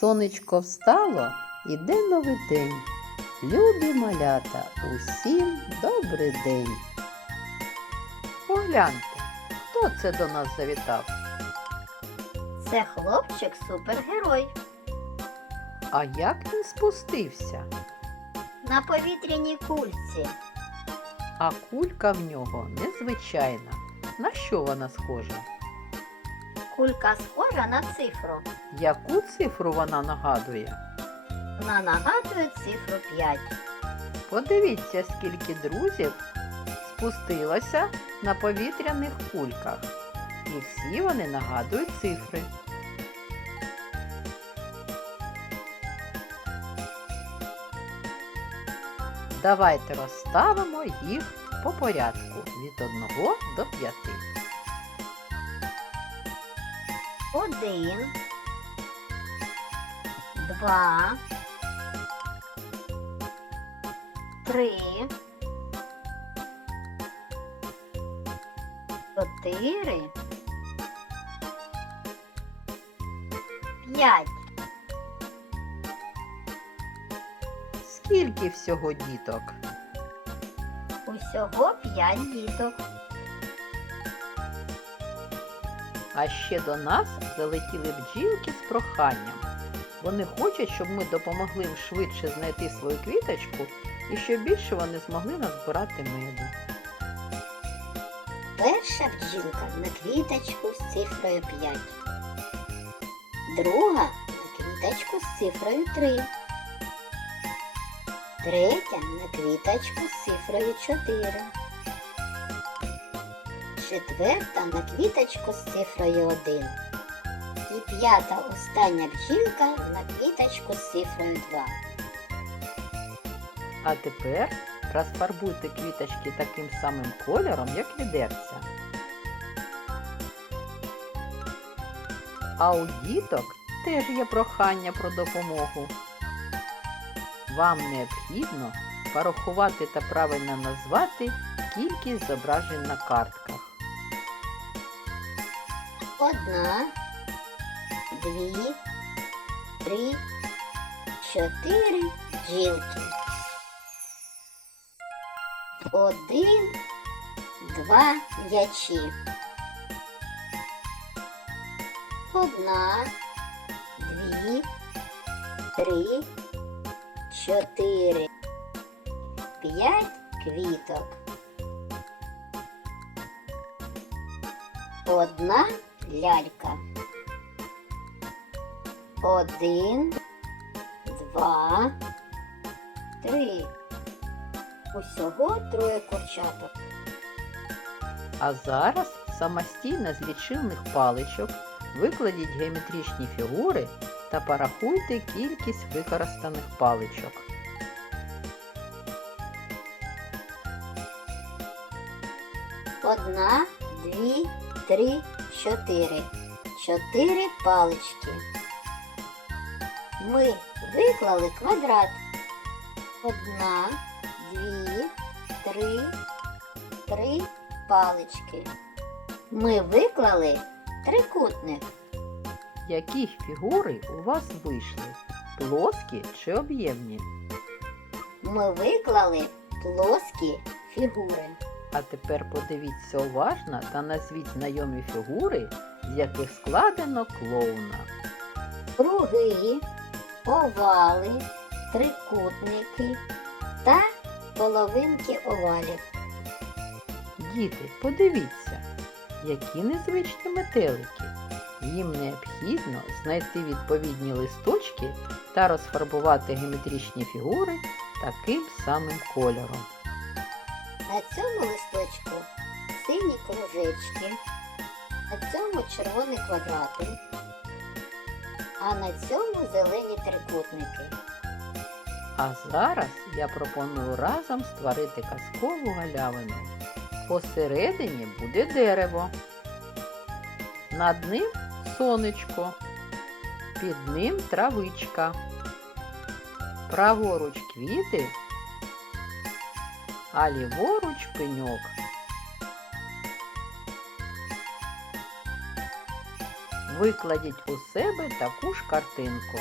Сонечко встало, іде новий день. Любі малята, усім добрий день. Погляньте, хто це до нас завітав? Це хлопчик супергерой. А як він спустився? На повітряній кульці. А кулька в нього незвичайна. На що вона схожа? Кулька схожа на цифру. Яку цифру вона нагадує? Вона нагадує цифру 5. Подивіться, скільки друзів спустилося на повітряних кульках. І всі вони нагадують цифри. Давайте розставимо їх по порядку від 1 до 5. Один. Два. Три. Чотири. П'ять. Скільки всього діток? Усього п'ять діток. А ще до нас залетіли бджілки з проханням. Вони хочуть, щоб ми допомогли їм швидше знайти свою квіточку і щоб більше вони змогли назбирати меду. Перша бджілка на квіточку з цифрою 5. Друга на квіточку з цифрою 3. Третя на квіточку з цифрою 4. Четверта на квіточку з цифрою 1. І п'ята остання бджілка на квіточку з цифрою 2. А тепер розфарбуйте квіточки таким самим кольором, як відерця. А у діток теж є прохання про допомогу. Вам необхідно порахувати та правильно назвати кількість зображень на картках. Одна, дві, три, чотири бджілки. Один, два м'ячі. Одна, дві, три, чотири, п'ять квіток. Одна лялька. Один, два, три. Усього троє курчаток. А зараз самостійно з лічильних паличок викладіть геометричні фігури та порахуйте кількість використаних паличок. Одна, дві, три, чотири. Чотири палички. Ми виклали квадрат. Одна, дві, три, три палички. Ми виклали трикутник. Які фігури у вас вийшли? Плоскі чи об'ємні? Ми виклали плоскі фігури. А тепер подивіться уважно та назвіть знайомі фігури, з яких складено клоуна. Круги, овали, трикутники та половинки овалів. Діти, подивіться, які незвичні метелики. Їм необхідно знайти відповідні листочки та розфарбувати геометричні фігури таким самим кольором. На цьому листочку сині кружечки, на цьому червоні квадрати, а на цьому зелені трикутники. А зараз я пропоную разом створити казкову галявину. Посередині буде дерево. Над ним сонечко, під ним травичка. Праворуч квіти, а ліворуч пеньок. Викладіть у себе таку ж картинку.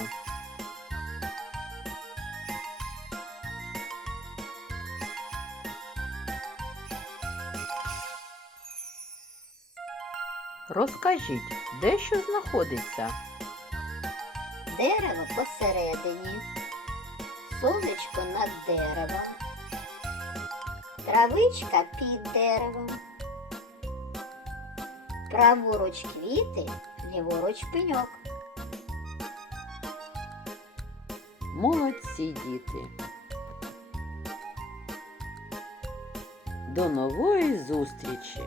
Розкажіть, де що знаходиться? Дерево посередині, сонечко над деревом. травичка під деревом, праворуч квіти, ліворуч пеньок. Молодці діти. До нової зустрічі!